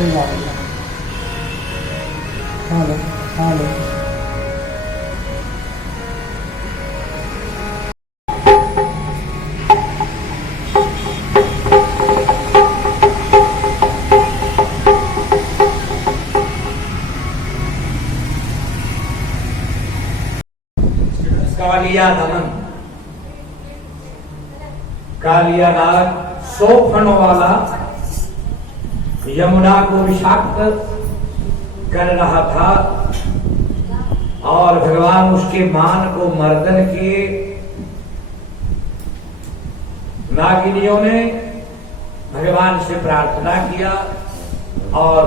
Hello hello. Kaliya दमन, कालिया नाग 100 फणों वाला यमुना को विषाक्त कर रहा था और भगवान उसके मान को मर्दन किए। नागिनियों ने भगवान से प्रार्थना किया और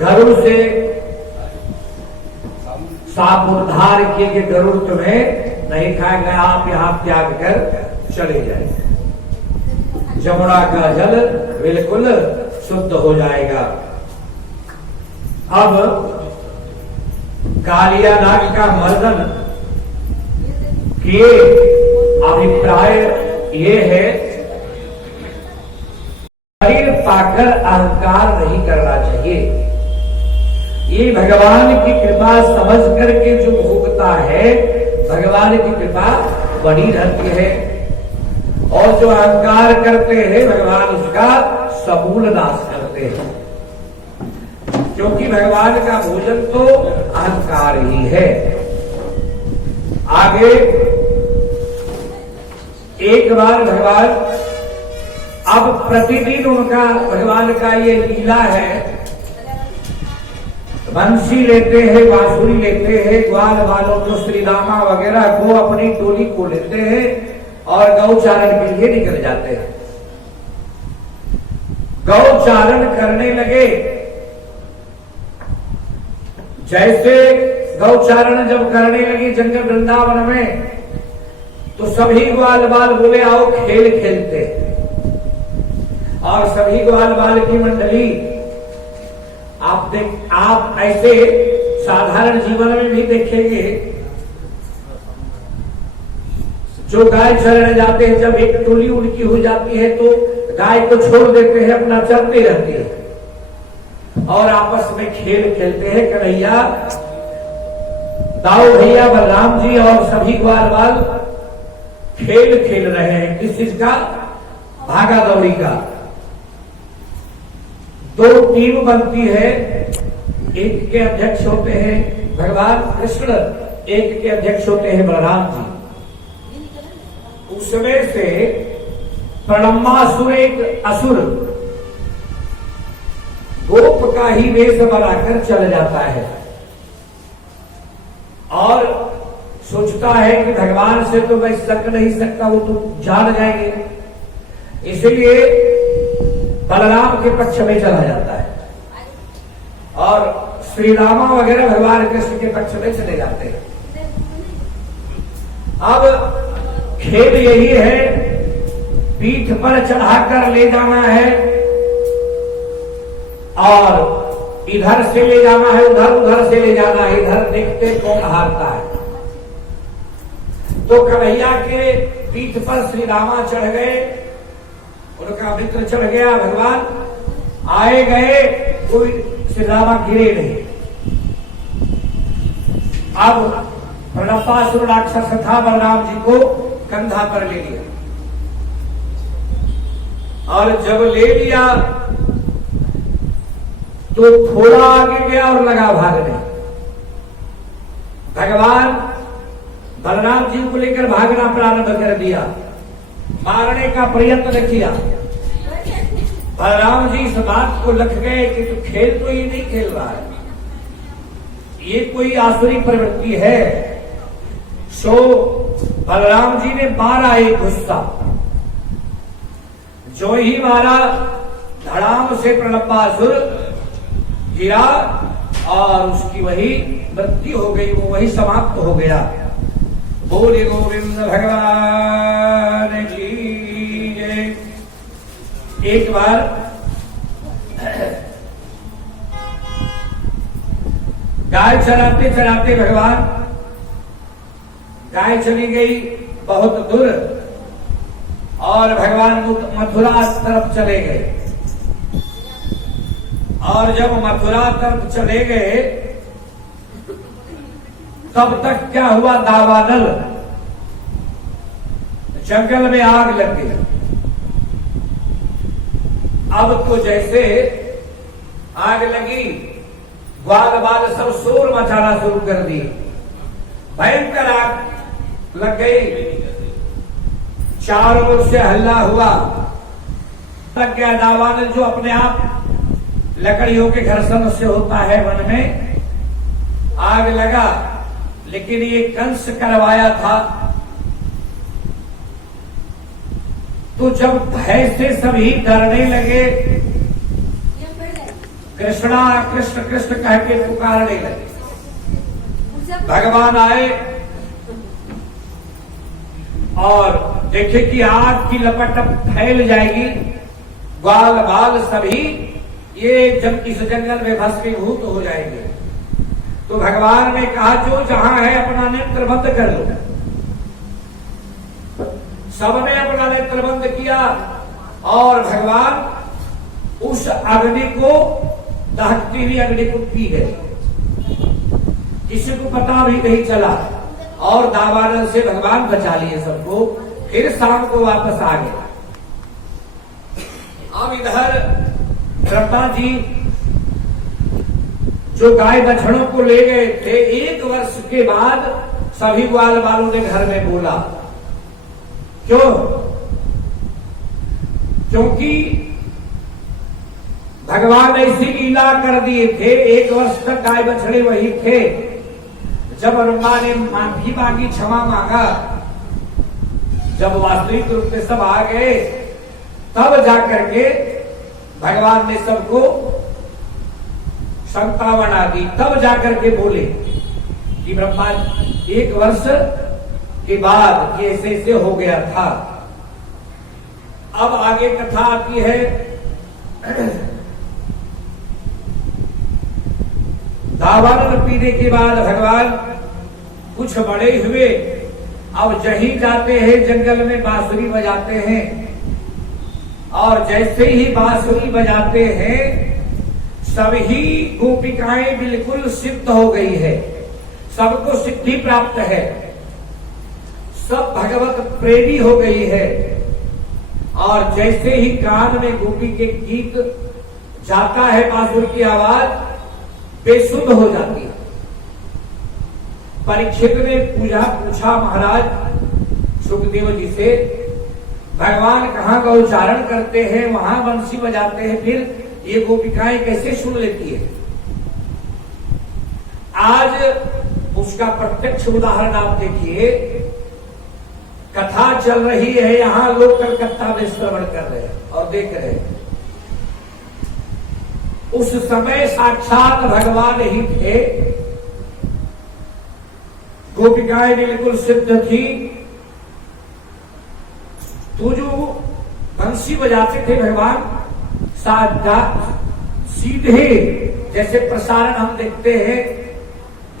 गरुड़ से साप उद्धार किए कि गरुड़ तुम्हें नहीं खाएगा, आप यहां त्याग कर चले जाए, जमुना का जल बिल्कुल शुद्ध हो जाएगा। अब कालिया नाग का मर्दन किए। अभिप्राय ये है, शरीर पाकर अहंकार नहीं करना चाहिए। ये भगवान की कृपा समझ करके जो भोगता है, भगवान की कृपा बनी रहती है, और जो अहंकार करते हैं भगवान उसका समूल नाश करते हैं, क्योंकि भगवान का भोजन तो अहंकार ही है। आगे एक बार भगवान, अब प्रतिदिन उनका भगवान का ये लीला है, बंसी लेते हैं, बांसुरी लेते हैं, ग्वाल बालों को श्री रामा वगैरह को अपनी टोली को लेते हैं और गौचारण के लिए निकल जाते हैं। गौचारण करने लगे। जैसे गौचारण जब करने लगी जंगल वृंदावन में, तो सभी ग्वाल बाल बोले आओ खेल खेलते, और सभी ग्वाल बाल की मंडली, आप ऐसे साधारण जीवन में भी देखेंगे, जो गाय चरने जाते हैं, जब एक टोली उनकी हो जाती है तो गाय को छोड़ देते हैं, अपना चरते रहते हैं और आपस में खेल खेलते हैं। कन्हैया, दाऊ भैया, बलराम जी और सभी ग्वाल बाल खेल खेल रहे हैं। किस चीज का? भागा दौड़ी का। 2 टीम बनती है, एक के अध्यक्ष होते हैं भगवान कृष्ण, एक के अध्यक्ष होते हैं बलराम जी। उसमें से प्रणम्बासुर एक असुर गोप का ही वेश बनाकर चल जाता है और सोचता है कि भगवान से तो मैं सक नहीं सकता, वो तो जान जाएंगे, इसलिए बलराम के पक्ष में चला जाता है और श्री रामा वगैरह भगवान कृष्ण के पक्ष में चले जाते हैं। अब खेल यही है, पीठ पर चढ़ाकर ले जाना है और इधर से ले जाना है, उधर से ले जाना है, इधर देखते कौन हारता है। तो कन्हैया के पीठ पर श्री रामा चढ़ गए, उनका मित्र चढ़ गया, भगवान आए गए, कोई श्री रामा गिरे नहीं। अब प्रणपासुर राक्षस था, बलराम जी को कंधा पर ले लिया और जब ले लिया तो थोड़ा आगे गया और लगा भागने। भगवान बलराम जी को लेकर भागना प्रारंभ कर दिया, मारने का प्रयत्न किया। बलराम जी इस बात को लख गए कि तो खेल तो ये नहीं खेल रहा है, ये कोई आसुरी प्रवृत्ति है। सो बलराम जी ने मारा एक गुस्सा, जो ही मारा धड़ाम से प्रणपासुर गिरा और उसकी वही मृत्यु हो गई, वो वही समाप्त हो गया। बोले गोविंद भगवान की जय। एक बार गाय चराते चराते भगवान, गाय चली गई बहुत दूर और भगवान मथुरा तरफ चले गए। और जब मथुरा तरफ चले गए तब तक क्या हुआ, दावानल जंगल में आग लग गई। अब तो जैसे आग लगी, ग्वाल बाल सब शोर मचाना शुरू कर दी, भयंकर आग लग गई, चारों ओर से हल्ला हुआ। तक गया दावानल जो अपने आप लकड़ियों के घर्षण से होता है, वन में आग लगा, लेकिन ये कंस करवाया था। तो जब भय से सभी डरने लगे, कृष्णा कृष्ण कृष्ण कह के पुकारने लगे। भगवान आए और देखे कि आग की लपट अब फैल जाएगी, ग्वाल बाल सभी ये इस जंगल में भस्मीभूत हो जाएंगे। तो भगवान ने कहा जो जहां है अपना नेत्र बंद कर लो। सबने अपना नेत्र बंद किया और भगवान उस अग्नि को, दहकती हुई अग्नि को पी गए, किसी को पता भी नहीं चला। और दावानल से भगवान बचा लिए सबको। फिर शाम को वापस आ गए। अब इधर ब्रह्मा जी जो गाय बछड़ों को ले गए थे, 1 वर्ष के बाद सभी ग्वाल बालों ने घर में बोला। क्यों? क्योंकि भगवान ऐसी लीला कर दिए थे, 1 वर्ष तक गाय बछड़े वही थे। जब ब्रह्मा ने माफी मांगी, क्षमा मांगा, जब वास्तविक रूप से सब आ गए, तब जाकर के भगवान ने सबको संतावना दी। तब जाकर के बोले कि ब्रह्मा 1 वर्ष के बाद ये ऐसे ऐसे हो गया था। अब आगे कथा आती है। दावानल पीने के बाद भगवान कुछ बड़े हुए। अब जहीं जाते हैं जंगल में बांसुरी बजाते हैं, और जैसे ही बांसुरी बजाते हैं सभी गोपिकाएं बिल्कुल सिद्ध हो गई है, सबको सिद्धि प्राप्त है, सब भगवत प्रेमी हो गई है। और जैसे ही कान में गोपी के गीत जाता है, बांसुरी की आवाज बेसुध हो जाती है। परीक्षित ने पूछा महाराज सुखदेव जी से, भगवान कहाँ का उच्चारण करते हैं, वहां बंसी बजाते हैं, फिर ये गोपिकाएं कैसे सुन लेती है? आज उसका प्रत्यक्ष उदाहरण आप देखिए। कथा चल रही है, यहां लोग कलकत्ता में श्रवण कर रहे हैं और देख रहे हैं। उस समय साक्षात भगवान ही थे, गोपिकाएं बिल्कुल सिद्ध थी। तो जो बंसी बजाते थे भगवान सीधे, जैसे प्रसारण हम देखते हैं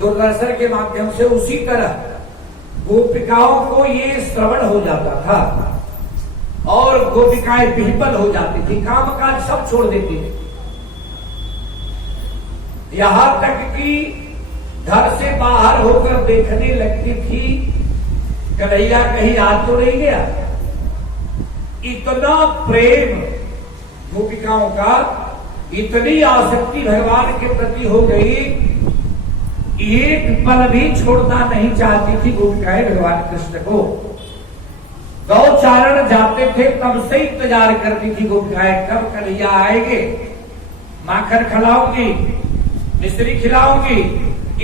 दूरदर्शन के माध्यम से, उसी तरह गोपिकाओं को ये श्रवण हो जाता था और गोपिकाएं विह्वल हो जाती थी, काम काज सब छोड़ देती थी। यहां तक कि घर से बाहर होकर देखने लगती थी कन्हैया कहीं आ तो नहीं गया। इतना प्रेम गोपिकाओं का, इतनी आसक्ति भगवान के प्रति हो गई, एक पल भी छोड़ना नहीं चाहती थी गोपिकाएं भगवान कृष्ण को। गौचारण जाते थे तब से इंतजार करती थी गोपिकाएं, कब कन्हैया आएंगे, माखन खिलाऊंगी, मिश्री खिलाऊंगी,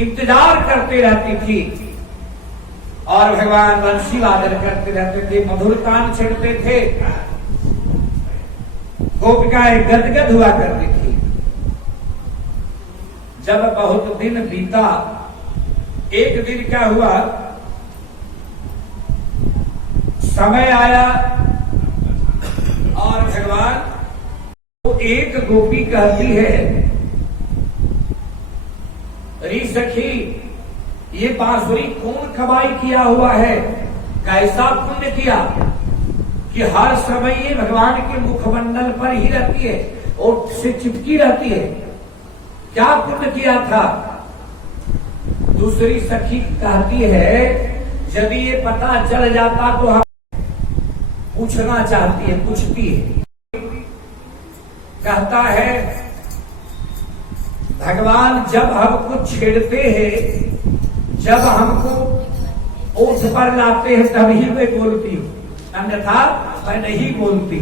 इंतजार करते रहती थी। और भगवान बंसी वादन करते रहते थे, मधुर तान छेड़ते थे, गोपिकाएं गदगद हुआ करती थी। जब बहुत दिन बीता, एक दिन क्या हुआ, समय आया और भगवान को एक गोपी कहती है, री सखी ये बांसुरी कौन कमाई किया हुआ है, कैसा पुण्य किया कि हर समय ये भगवान के मुखमंडल पर ही रहती है और से चिपकी रहती है। क्या पुण्य किया था। दूसरी सखी कहती है यदि ये पता चल जाता तो हम पूछना चाहती है, पूछती है। कहता है भगवान जब हमको छेड़ते हैं, जब हमको ओठ पर लाते हैं तभी मैं बोलती हूँ, अन्यथा मैं नहीं बोलती।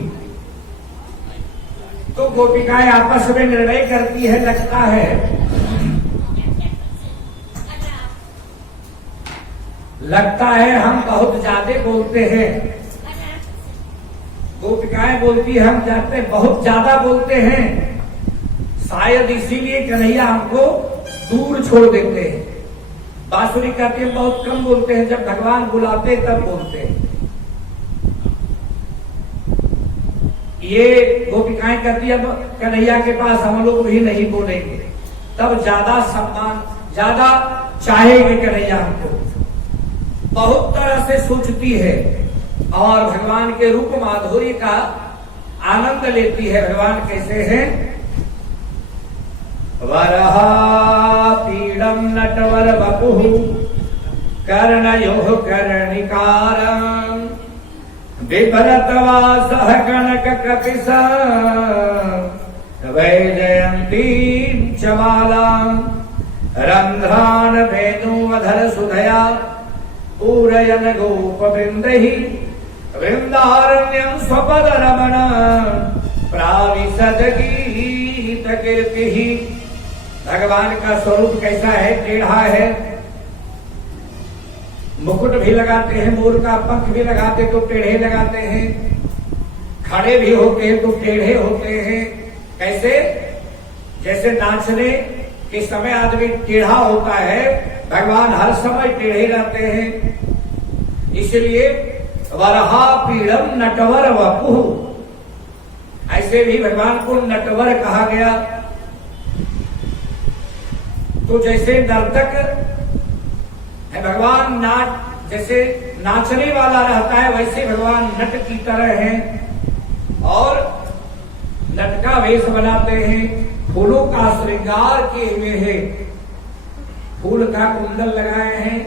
तो गोपिकाएं आपस में निर्णय करती है, लगता है हम बहुत ज्यादा बोलते हैं। गोपिकाएं बोलती है हम जाते बहुत ज्यादा बोलते हैं, शायद इसीलिए कन्हैया हमको दूर छोड़ देते हैं। बांसुरी कहते हैं बहुत कम बोलते हैं, जब भगवान बुलाते तब बोलते हैं। ये गोपिकाएं कहती है अब कन्हैया के पास हम लोग भी नहीं बोलेंगे, तब ज्यादा सम्मान ज्यादा चाहेंगे कन्हैया हमको। बहुत तरह से सोचती है और भगवान के रूप माधुर्य का आनंद लेती है। भगवान कैसे हैं? वरहा पीड़म नटवर वपुः कर्णयोः कर्णिकारम् बिभरतवासः कनक कपिसा वैजयन्तीं च मालाम् रन्ध्रान् वेणुवधर सुधया पूरयन गोप वृंदहि वृंदारण्यं स्वपद रमण प्राविशद गीत कीर्ति। भगवान का स्वरूप कैसा है? टेढ़ा है, मुकुट भी लगाते हैं, मोर का पंख भी लगाते तो टेढ़े लगाते हैं, खड़े भी होते हैं तो टेढ़े होते हैं। कैसे? जैसे नाचने के समय आदमी टेढ़ा होता है, भगवान हर समय टेढ़े रहते हैं। इसलिए वरहा पीड़म नटवर वपुः, ऐसे भी भगवान को नटवर कहा गया। तो जैसे नर्तक है भगवान, नाच जैसे नाचने वाला रहता है, वैसे भगवान नट की तरह हैं और नट का वेश बनाते हैं। फूलों का श्रृंगार किए हुए हैं, फूल का कुंडल लगाए हैं।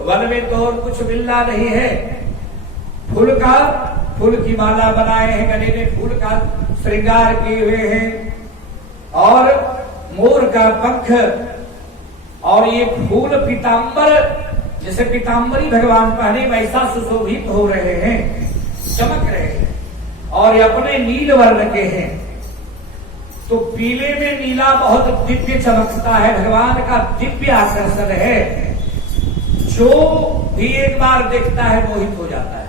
वन में तो और कुछ मिलना नहीं है, फूल की माला बनाए हैं, गले में फूल का श्रृंगार किए हुए हैं और मोर का पंख और ये फूल पीतांबर, जैसे पीतांबरी भगवान पहने वैसा सुशोभित हो रहे हैं, चमक रहे हैं और ये अपने नील वर्ण के हैं। तो पीले में नीला बहुत दिव्य चमकता है, भगवान का दिव्य आकर्षण है। जो भी एक बार देखता है मोहित हो जाता है।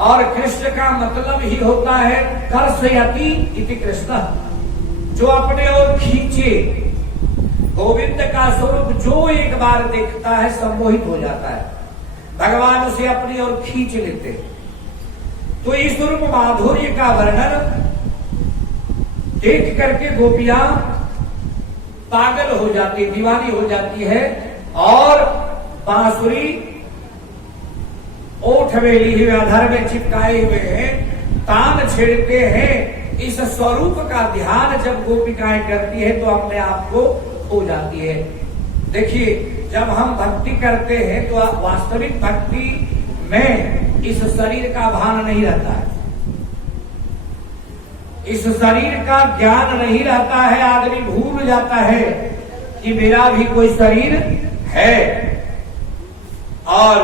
और कृष्ण का मतलब ही होता है कर्षयति इति कृष्ण, जो अपने ओर खींचे। गोविंद का स्वरूप जो एक बार देखता है सम्मोहित हो जाता है, भगवान उसे अपनी ओर खींच लेते हैं। तो इस रूप माधुर्य का वर्णन देख करके गोपियां पागल हो जाती, दीवानी हो जाती है और बांसुरी ओठ में ली हुए आधार में चिपकाए हुए हैं, तान छेड़ते हैं। इस स्वरूप का ध्यान जब गोपिकाएं करती है तो अपने आप को हो जाती है। देखिए, जब हम भक्ति करते हैं तो वास्तविक भक्ति में इस शरीर का भान नहीं रहता है, इस शरीर का ज्ञान नहीं रहता है। आदमी भूल जाता है कि मेरा भी कोई शरीर है और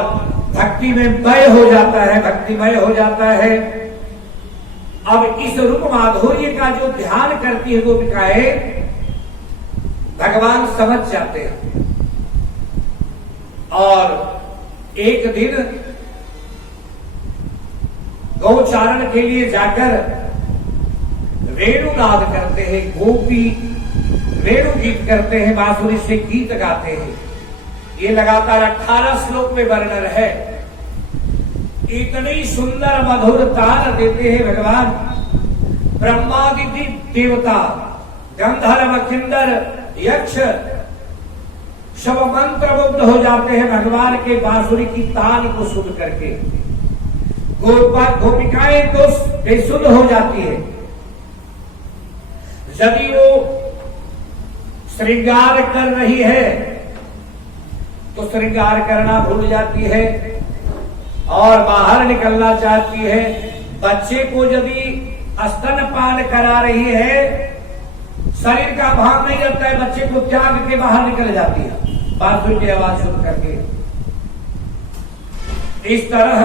भक्ति में मय हो जाता है, भक्तिमय हो जाता है। अब इस रूप माधुर्य का जो ध्यान करती है गोपिकाएं, भगवान समझ जाते हैं। और एक दिन गौचारण के लिए जाकर वेणुनाद करते हैं, गोपी वेणु गीत करते हैं, बांसुरी से गीत गाते हैं। ये लगातार 18 श्लोक में वर्णन है। इतनी सुंदर मधुर तान देते हैं भगवान। ब्रह्मादि देवता, गंधर्व, किन्नर, यक्ष सब मंत्र मुग्ध हो जाते हैं भगवान के बांसुरी की तान को सुन करके। गोपिकाएं तो बेसुध हो जाती है। यदि वो श्रृंगार कर रही है तो श्रृंगार करना भूल जाती है और बाहर निकलना चाहती है। बच्चे को यदि स्तनपान करा रही है, शरीर का भाव नहीं रहता है, बच्चे को त्याग के बाहर निकल जाती है बांसुरी की आवाज सुन करके। इस तरह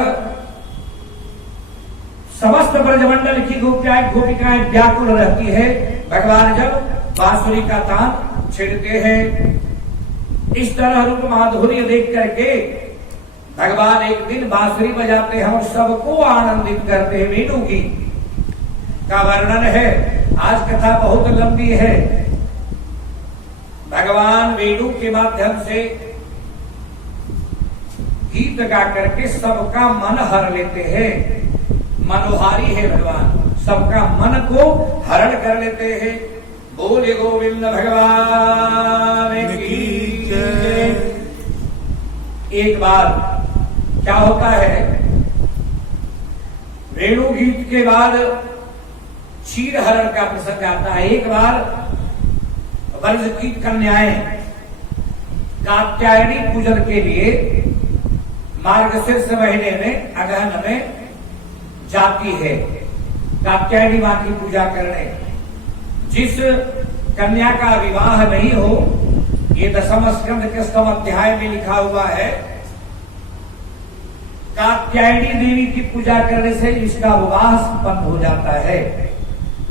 समस्त ब्रजमंडल की गोपिकाएं व्याकुल रहती है। भगवान जब बांसुरी का तान छेड़ते हैं, इस तरह रूप माधुर्य देख करके भगवान एक दिन बांसुरी बजाते हैं और सबको आनंदित करते हैं। वेणु गीत का वर्णन है, आज कथा बहुत लंबी है। भगवान वेणु के माध्यम से गीत गा करके सबका मन हर लेते हैं। मनोहारी है भगवान, सबका मन को हरण कर लेते हैं। बोले गोविंद भगवान की जय। एक बार क्या होता है, वेणु गीत के बाद क्षीर हरण का प्रसंग आता है। एक बार ब्रज की कन्याएं कात्यायनी पूजन के लिए मार्गशीर्ष महीने में अगहन में जाती है कात्यायनी मां की पूजा करने। जिस कन्या का विवाह नहीं हो, ये दशम स्कंद के 7वें अध्याय में लिखा हुआ है, कात्यायनी देवी की पूजा करने से इसका विवाह संपन्न हो जाता है।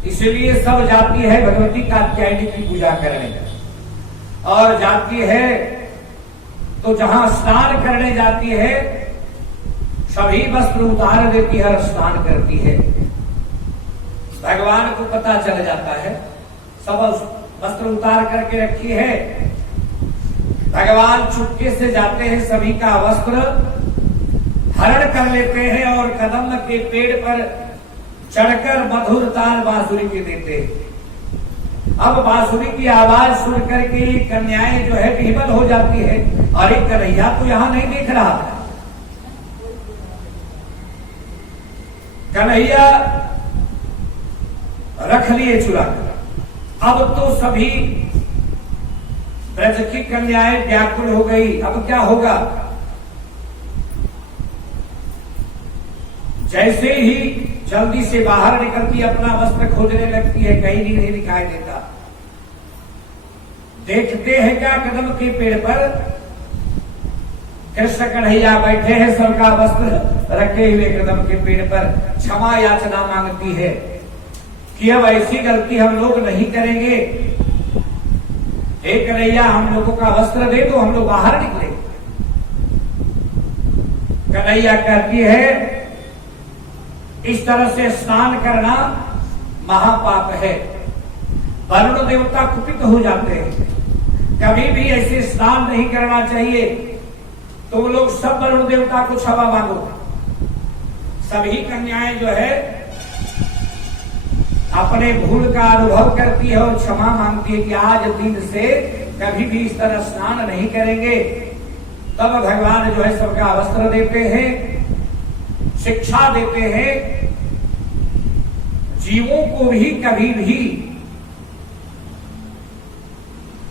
इसलिए सब जाती है भगवती कात्यायनी की पूजा करने, और जाती है तो जहां स्नान करने जाती है सभी वस्त्र उतार देती है और स्नान करती है। भगवान को पता चल जाता है, सब वस्त्र उतार करके रखी है। भगवान चुपके से जाते हैं, सभी का वस्त्र हरण कर लेते हैं और कदम के पेड़ पर चढ़कर मधुर तान बांसुरी के देते हैं। अब बांसुरी की आवाज सुन करके कन्याएं जो है विह्वल हो जाती है। अरे कन्हैया तो यहां नहीं देख रहा था, कन्हैया रख लिए चुरा कर। अब तो सभी ब्रज की कन्याएं व्याकुल हो गई। अब क्या होगा? जैसे ही जल्दी से बाहर निकलती अपना वस्त्र खोजने लगती है, कहीं नहीं दिखाई देता। देखते हैं क्या, कदम के पेड़ पर कृष्ण कन्हैया बैठे हैं, सबका वस्त्र रखे हुए कदम के पेड़ पर। क्षमा याचना मांगती है कि अब ऐसी गलती हम लोग नहीं करेंगे। हे कन्हैया, हम लोगों का वस्त्र दे दो, हम लोग बाहर निकले। कन्हैया कहती है, इस तरह से स्नान करना महापाप है, वरुण देवता कुपित हो जाते हैं। कभी भी ऐसे स्नान नहीं करना चाहिए। तो लोग सब वरुण देवता को क्षमा मांगो। सभी कन्याएं जो है अपने भूल का अनुभव करती है और क्षमा मांगती है कि आज दिन से कभी भी इस तरह स्नान नहीं करेंगे। तब भगवान जो है सबका वस्त्र देते हैं, शिक्षा देते हैं। जीवों को भी कभी भी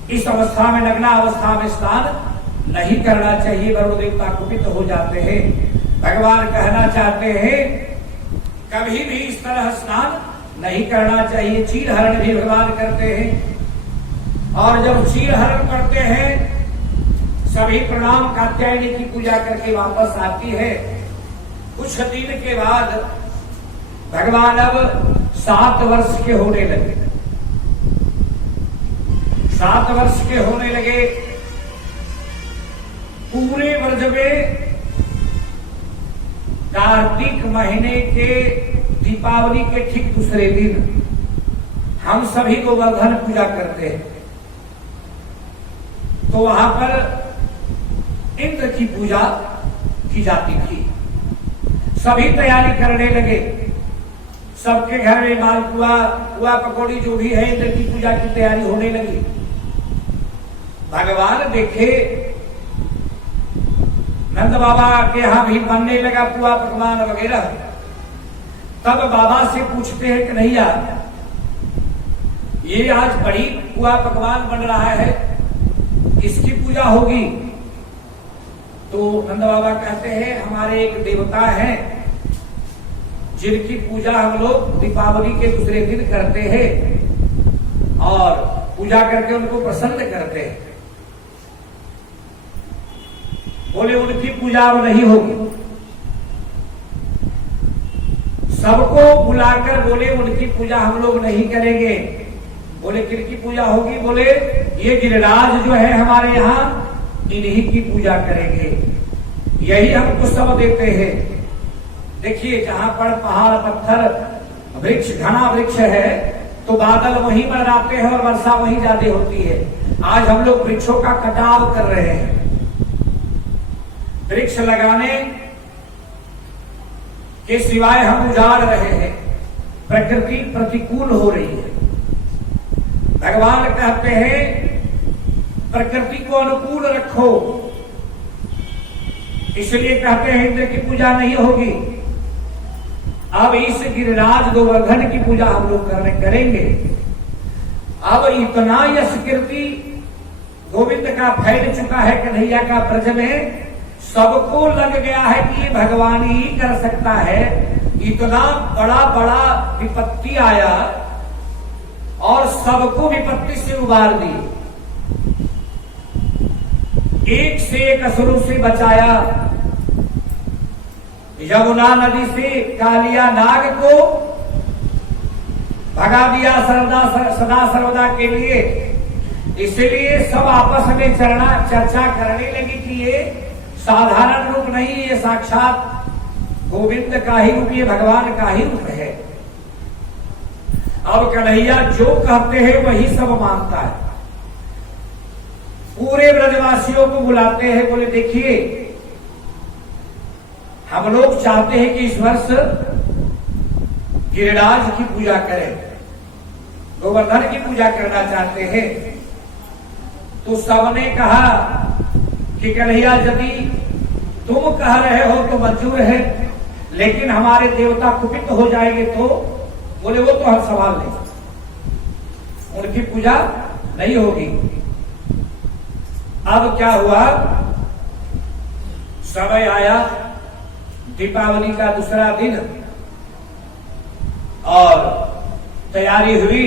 इस अवस्था में, नग्न अवस्था में स्नान नहीं करना चाहिए, वरुण देवता कुपित हो जाते हैं। भगवान कहना चाहते हैं कभी भी इस तरह स्नान नहीं करना चाहिए। चीर हरण भी भगवान करते हैं, और जब चीर हरण करते हैं सभी प्रणाम कात्यायनी की पूजा करके वापस आती है। कुछ दिन के बाद भगवान अब 7 वर्ष के होने लगे। 7 वर्ष के होने लगे। पूरे ब्रज में कार्तिक महीने के दीपावली के ठीक दूसरे दिन हम सभी गोवर्धन पूजा करते हैं। तो वहां पर इंद्र की पूजा की जाती थी। सभी तैयारी करने लगे। सबके घर में मालपुआ, पुआ पकौड़ी जो भी है, इंद्र की पूजा की तैयारी होने लगी। भगवान देखे नंद बाबा के यहां भी बनने लगा पुआ पकवान वगैरह। तब बाबा से पूछते हैं कन्हैया, ये आज बड़ी पुआ पकवान बन रहा है, इसकी पूजा होगी। तो नंद बाबा कहते हैं हमारे एक देवता हैं जिनकी पूजा हम लोग दीपावली के दूसरे दिन करते हैं और पूजा करके उनको प्रसन्न करते हैं। बोले उनकी पूजा अब नहीं होगी। सबको बुलाकर बोले उनकी पूजा हम लोग नहीं करेंगे। बोले किसकी पूजा होगी? बोले ये गिरिराज जो है हमारे यहाँ, इन्हीं की पूजा करेंगे। यही हमको सब देते हैं। देखिए जहां पर पहाड़ पत्थर वृक्ष घना वृक्ष है तो बादल वहीं मंडराते हैं और वर्षा वहीं ज्यादा होती है। आज हम लोग वृक्षों का कटाव कर रहे हैं। वृक्ष लगाने के सिवाय हम उजाड़ रहे हैं। प्रकृति प्रतिकूल हो रही है। भगवान कहते हैं प्रकृति को अनुकूल रखो, इसलिए कहते हैं इंद्र की पूजा नहीं होगी। अब इस गिरिराज गोवर्धन की पूजा हम लोग करेंगे। अब इतना यश कीर्ति गोविंद का फैल चुका है कन्हैया का ब्रज में, सबको लग गया है कि ये भगवान ही कर सकता है। इतना बड़ा बड़ा विपत्ति आया और सबको विपत्ति से उबार दी। एक से एक असुरों से बचाया। यमुना नदी से कालिया नाग को भगा दिया सदा सर्वदा के लिए। इसलिए सब आपस में चर्चा करने लगी कि ये साधारण रूप नहीं, ये साक्षात गोविंद का ही रूप, ये भगवान का ही रूप है। अब कन्हैया जो कहते हैं वही सब मानता है। पूरे ब्रजवासियों को बुलाते हैं। बोले देखिए हम लोग चाहते हैं कि इस वर्ष गिरिराज की पूजा करें, गोवर्धन की पूजा करना चाहते हैं। तो सबने कहा कि कन्हैया यदि तुम कह रहे हो तो मंजूर है, लेकिन हमारे देवता कुपित हो जाएंगे तो? बोले वो तो हम सवाल नहीं, उनकी पूजा नहीं होगी। अब क्या हुआ? समय आया दीपावली का दूसरा दिन और तैयारी हुई।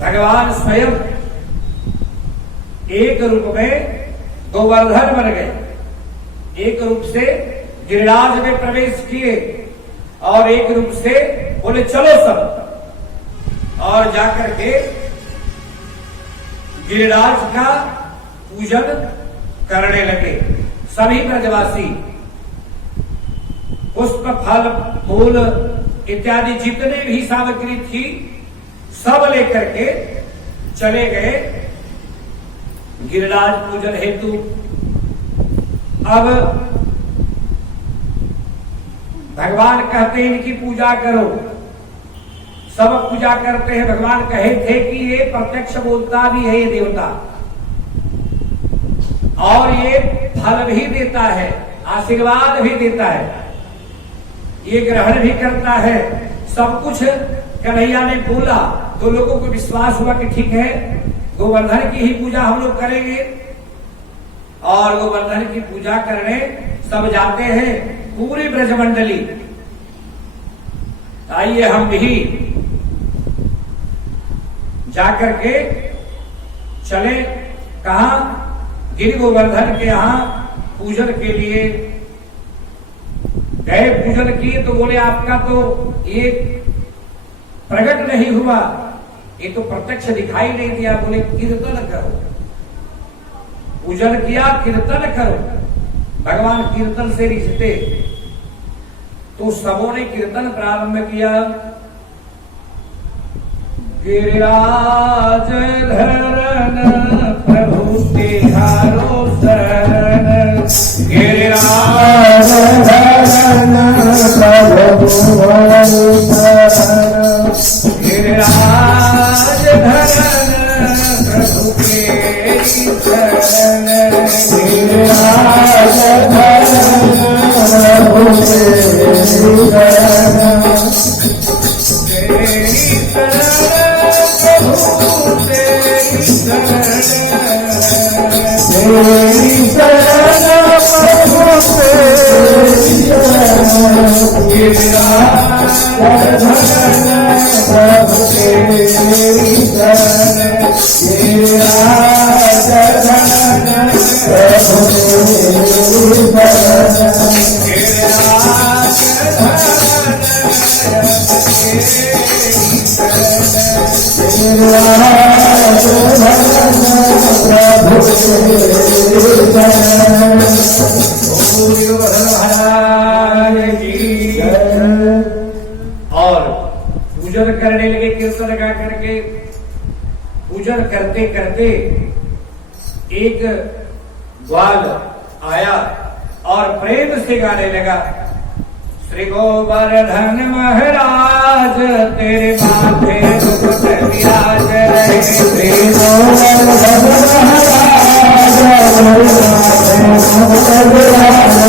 भगवान स्वयं एक रूप में गोवर्धन बन गए, एक रूप से गिरिराज में प्रवेश किए और एक रूप से बोले चलो सब, और जाकर के गिरिराज का पूजन करने लगे। सभी ब्रजवासी पुष्प फल फूल इत्यादि जितने भी सामग्री थी सब लेकर के चले गए गिरिराज पूजन हेतु। अब भगवान कहते हैं इनकी पूजा करो। सब पूजा करते हैं। भगवान कहे थे कि ये प्रत्यक्ष बोलता भी है, ये देवता, और ये फल भी देता है, आशीर्वाद भी देता है, ये ग्रहण भी करता है। सब कुछ कन्हैया ने बोला तो लोगों को विश्वास हुआ कि ठीक है गोवर्धन की ही पूजा हम लोग करेंगे। और गोवर्धन की पूजा करने सब जाते हैं, पूरी ब्रजमंडली। आइए हम भी जाकर के चले। कहा? गिरि गोवर्धन के यहाँ पूजन के लिए गए। पूजन किए तो बोले आपका तो ये प्रकट नहीं हुआ, ये तो प्रत्यक्ष दिखाई नहीं दिया। बोले कीर्तन करो। पूजन किया, कीर्तन करो। भगवान कीर्तन से रिझते, तो सबों ने कीर्तन प्रारंभ किया। गिरिराज धरन प्रभु तिहारो शरण, गिरिराज धरन प्रभु शरण, गिरिराज धरन प्रभु के शरण, गिरिराज धरन प्रभु के शरण, तेरी शरण और पूजन करने लगे कीर्तन गा करके। पूजन करते करते एक ग्वाल आया और प्रेम से गाने लगा, श्री गोवर्धन महाराज तेरे माथे मुकुट विराज रहे। श्री गोवर्धन महाराज तेरे माथे मुकुट विराज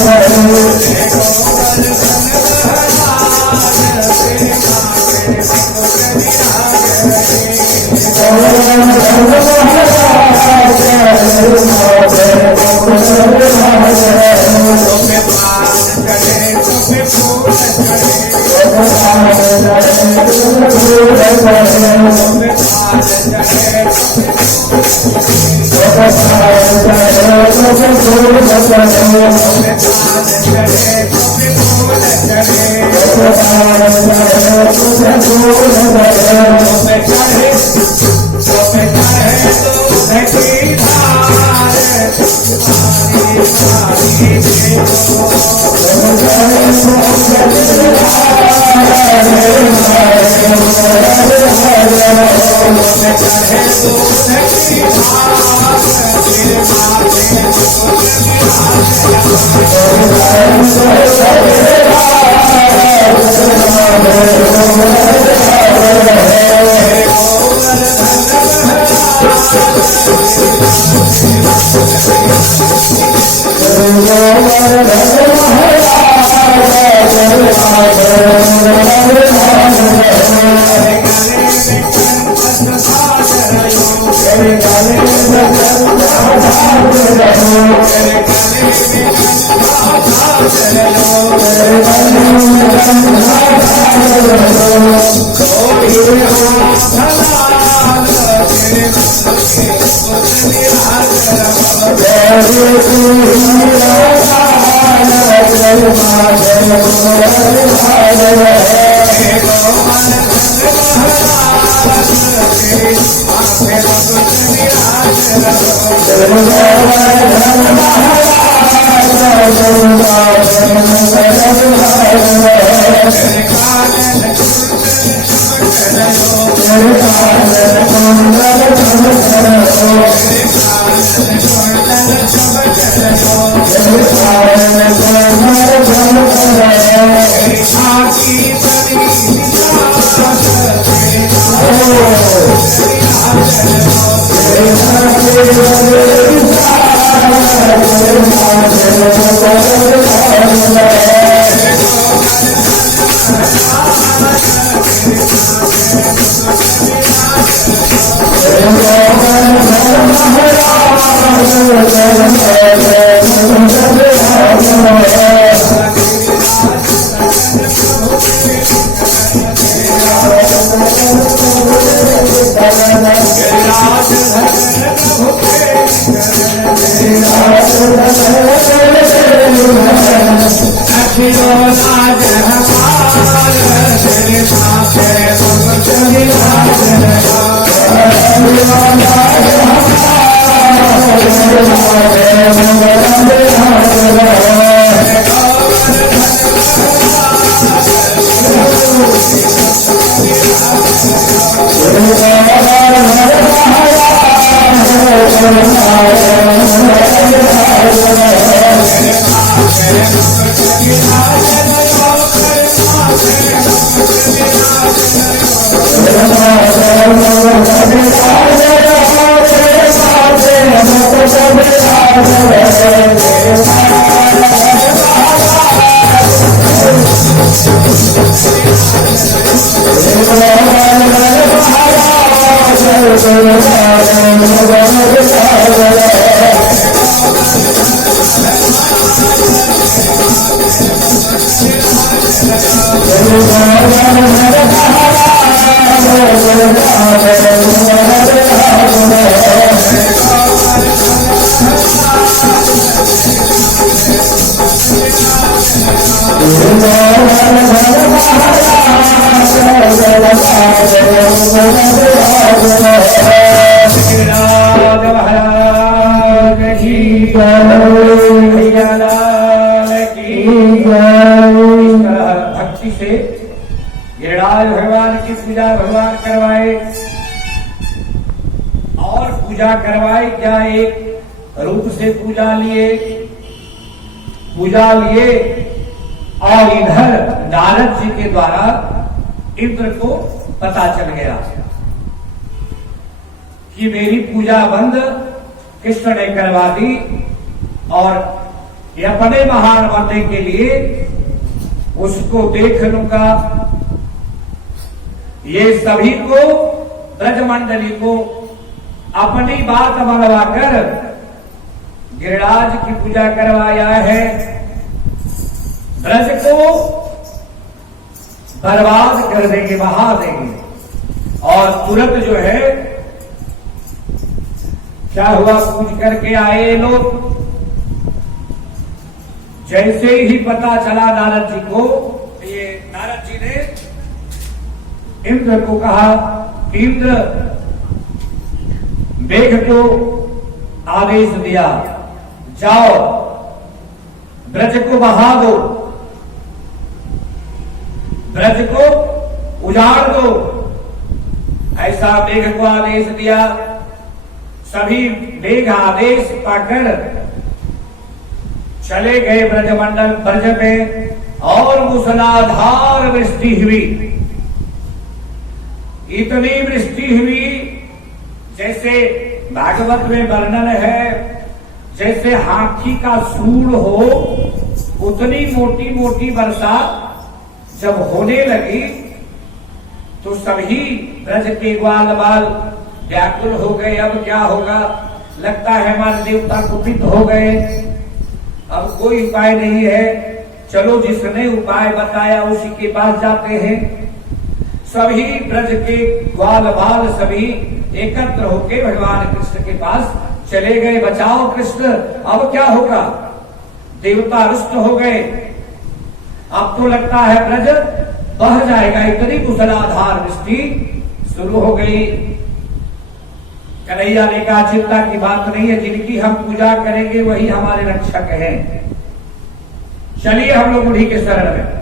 भक्ति से गिरिराज भगवान की पूजा भगवान करवाए और पूजा करवाए क्या एक रूप से पूजा लिए और इधर नारद जी के द्वारा इंद्र को पता चल गया कि मेरी पूजा बंद कृष्ण ने करवा दी और ये अपने महान बनने के लिए उसको देख लूंगा। ये सभी को ब्रजमंडली को अपनी बात मनवाकर गिरिराज की पूजा करवाया है। ब्रज को बर्बाद कर देंगे, बहा देंगे और तुरंत जो है क्या हुआ, पूछ करके आए लोग। जैसे ही पता चला नारद जी को, ये नारद जी ने इंद्र को कहा, इंद्र मेघ को आदेश दिया, जाओ ब्रज को बहा दो, ब्रज को उजाड़ दो। ऐसा मेघ को आदेश दिया। सभी मेघ आदेश पाकर चले गए ब्रजमंडल ब्रज में और मूसलाधार वृष्टि हुई। इतनी वृष्टि हुई जैसे भागवत में वर्णन है, जैसे हाथी का सूंड हो, उतनी मोटी मोटी वर्षा जब होने लगी तो सभी ब्रज के ग्वाल बाल व्याकुल हो गए। अब क्या होगा, लगता है हमारे देवता कुपित हो गए, अब कोई उपाय नहीं है, चलो जिसने उपाय बताया उसी के पास जाते हैं। सभी ब्रज के ग्वाल बाल सभी एकत्र होकर भगवान कृष्ण के पास चले गए। बचाओ कृष्ण, अब क्या होगा, देवता रुष्ट हो गए, अब तो लगता है ब्रज बह जाएगा। इतनी मूसलाधार वृष्टि शुरू हो गई। कन्हैया ने कहा चिंता की बात नहीं है, जिनकी हम पूजा करेंगे वही हमारे रक्षक हैं, चलिए हम लोग उन्हीं के शरण में।